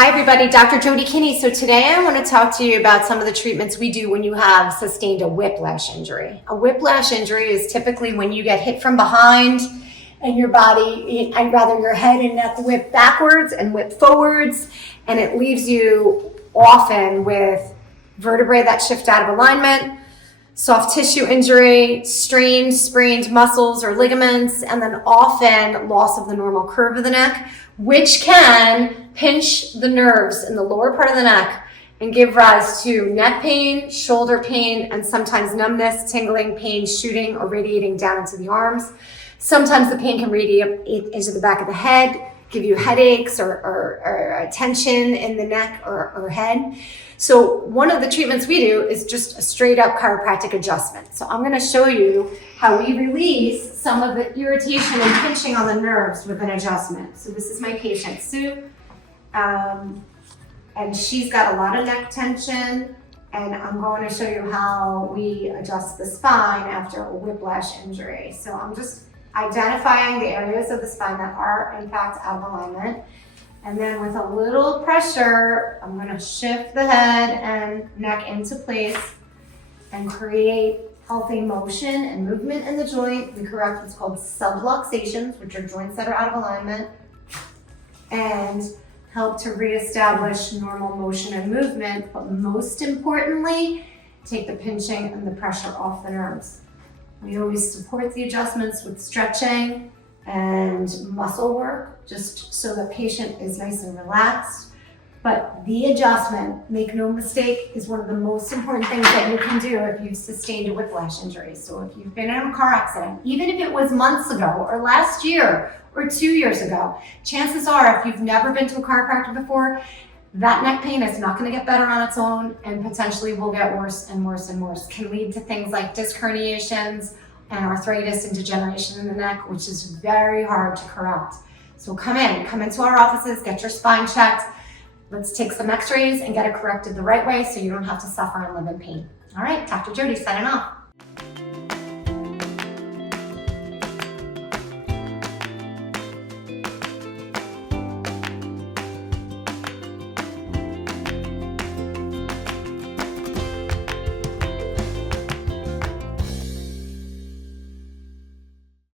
Hi everybody, Dr. Jody Kinney. So today I want to talk to you about some of the treatments we do when you have sustained a whiplash injury. A whiplash injury is typically when you get hit from behind and your body, your head and neck whip backwards and whip forwards, and it leaves you often with vertebrae that shift out of alignment, soft tissue injury, strained, sprained muscles or ligaments, and then often loss of the normal curve of the neck, which can pinch the nerves in the lower part of the neck and give rise to neck pain, shoulder pain, and sometimes numbness, tingling, pain shooting or radiating down into the arms. Sometimes the pain can radiate into the back of the head, give you headaches or tension in the neck or head. So one of the treatments we do is just a straight up chiropractic adjustment. So I'm going to show you how we release some of the irritation and pinching on the nerves with an adjustment. So this is my patient, Sue, and she's got a lot of neck tension, and I'm going to show you how we adjust the spine after a whiplash injury. So I'm just identifying the areas of the spine that are in fact out of alignment. And then with a little pressure, I'm going to shift the head and neck into place and create healthy motion and movement in the joint. We correct what's called subluxations, which are joints that are out of alignment, and help to reestablish normal motion and movement. But most importantly, take the pinching and the pressure off the nerves. We always support the adjustments with stretching and muscle work, just so the patient is nice and relaxed. But the adjustment, make no mistake, is one of the most important things that you can do if you've sustained a whiplash injury. So if you've been in a car accident, even if it was months ago or last year or 2 years ago, chances are if you've never been to a chiropractor before, that neck pain is not going to get better on its own and potentially will get worse and worse and worse. Can lead to things like disc herniations and arthritis and degeneration in the neck, which is very hard to correct. So come into our offices, get your spine checked. Let's take some x-rays and get it corrected the right way so you don't have to suffer and live in pain. All right, Dr. Jody signing off.